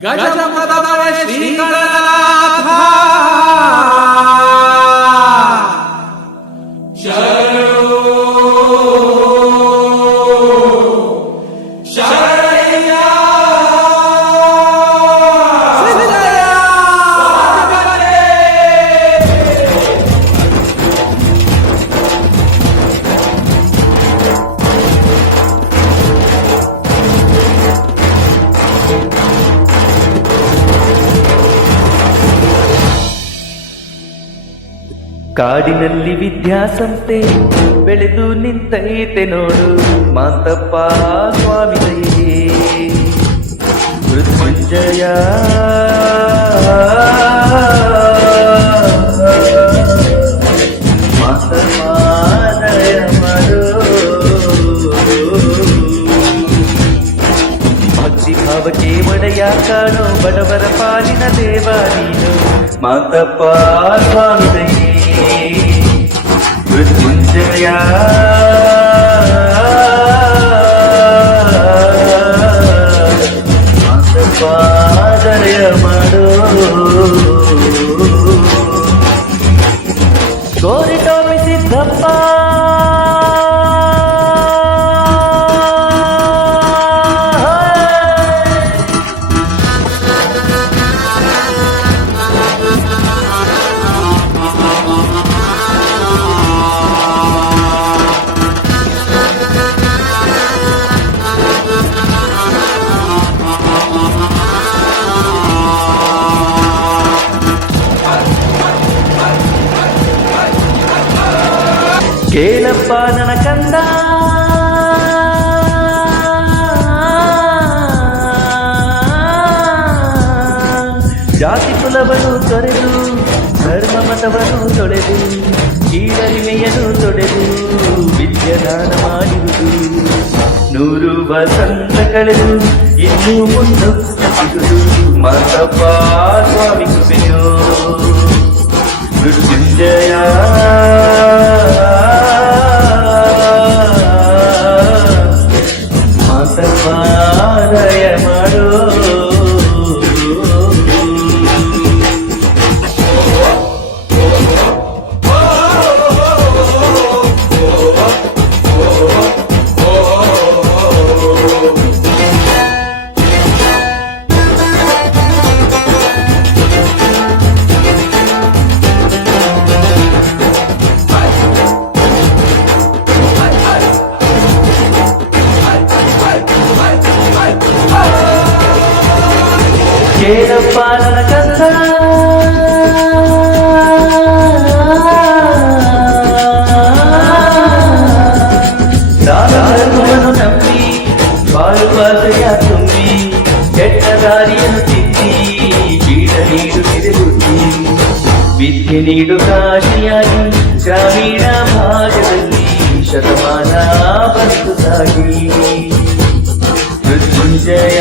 ಗಜಪದವರ ಶ್ರೀಕರನಾಥ ಶರಣೋ ಶರಣಯ್ಯ ಸಿದ್ಧಯ್ಯ ಕಾಡಿನಲ್ಲಿ ವಿದ್ಯಾಸಂಸ್ಥೆ ಬೆಳೆದು ನಿಂತೈತೆ ನೋಡು ಮಾತಪ್ಪ ಸ್ವಾಮಿ ದಯೆ ಮೃತ್ಯುಂಜಯ ಮಾತಮಾದಯ ಮಾಡು ಭಕ್ತಿ ಭಾವಕ್ಕೆ ಒಡೆಯ ಕಾಣೋ ಬಡವರ ಪಾಲಿನ ದೇವ ನೀನು ಮಾತಪ್ಪ ಸ್ವಾಮಿ ದಯೆ ಮೃತ್ಯುಂಜಯ ಮಾತಪಾದಯ ಮಾಡೋ ಗೋರಿ ಟೋಪಿ ಸಿದ್ದಪ್ಪ ಕೇಳಪ್ಪ ನನ್ನ ಕಂದ ಜಾತಿ ಕುಲವನ್ನು ತೊರೆದು ಧರ್ಮ ಮತವನ್ನು ತೊಳೆದು ಕೀಳರಿಮೆಯನ್ನು ತೊಡೆದು ವಿದ್ಯಾದಾನ ಮಾಡಿರುವುದು 100 ವಸಂತ ಕಳೆದು ಇನ್ನೂ ಮುನ್ನುಗ್ಗುವುದು ಮಾತಪ್ಪ ಸ್ವಾಮಿ ಕೃಪೆಯೋ ಮೃತ್ಯುಂಜಯ ಮಾತಪಾದಯ ಮಾಡೋ ಕೇಳಪ್ಪ ನನ್ನ ಕಂದ ಧರ್ಮವನ್ನು ನಂಬಿ ಬಾಳುವಾಸೆಯ ತುಂಬಿ ಕೆಟ್ಟ ದಾರಿಯನ್ನು ತಿದ್ದಿ ಬೀಡ ನೀಡುತ್ತಿದೆ ಬುದ್ಧಿ ವಿದ್ಯೆ ನೀಡು ಕಾಶಿಯಾಗಿ ಗ್ರಾಮೀಣ ಭಾಗದಲ್ಲಿ ಶತಮಾನ ಬದುಕು ಸಾಗಿ ಮೃತ್ಯುಂಜಯ